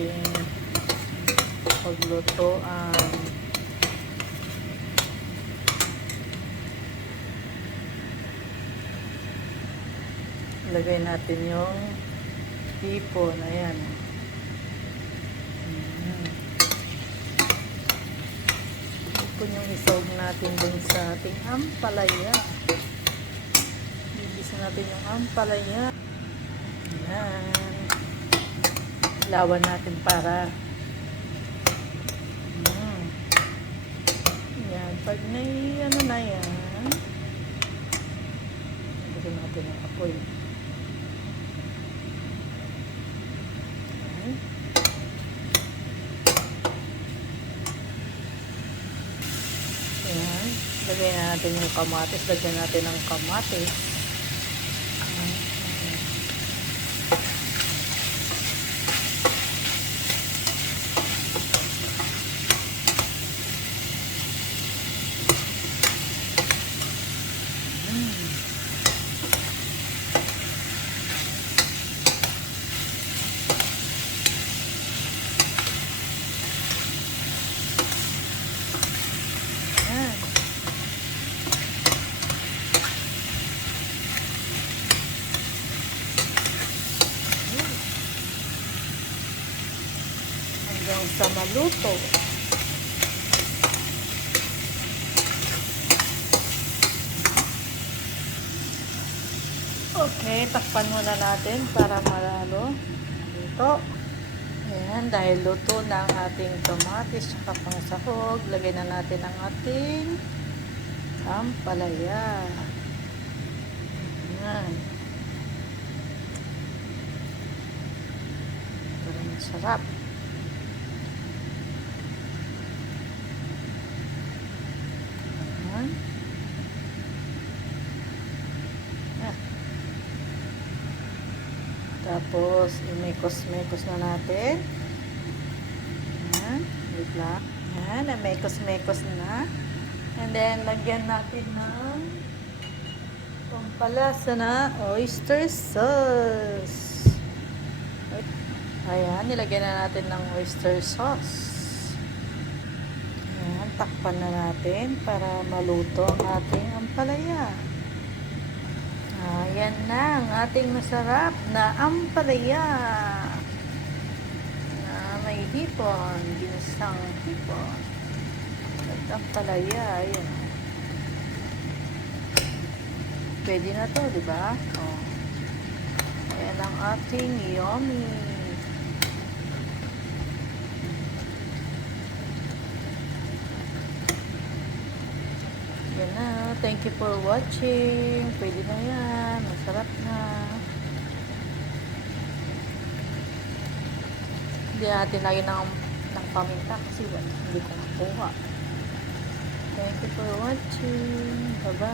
ating paglutoan. Lagay natin yung hipon. Ayan. Hipon yung isawag natin dun sa ating ampalaya. Bibisa natin yung ampalaya. Ayan. Lawan natin para yan. Pag ano na yan, lagyan natin ang apoy. Ayan. Ayan. Lagyan natin yung kamatis. Lagyan natin ang kamatis. Hanggang sa maluto. Okay, takpan muna natin para malalo luto. Ayan, dahil luto na ang ating tomatis at pangsahog, lagay na natin ang ating ampalaya. Ayan. Para masarap. Ayan. Tapos, imekos-mekos na natin. Ayan. Wait lang. Ayan, imekos-mekos na. And then, lagyan natin ng pampalasa na oyster sauce. Ayan, nilagyan na natin ng oyster sauce. Ayan, takpan na natin para maluto ang ating ampalaya. Ayan na ang ating masarap na ampalaya na may hipon, ginisang hipon at ampalaya. Ayan. Pwede na to, diba? Oh. Ayan ang ating yummy. Yan na. Thank you for watching. Pwede na yan. Masarap na. Hindi natin lagi ng paminta kasi hindi ko makuha. Thank you for watching. Bye-bye.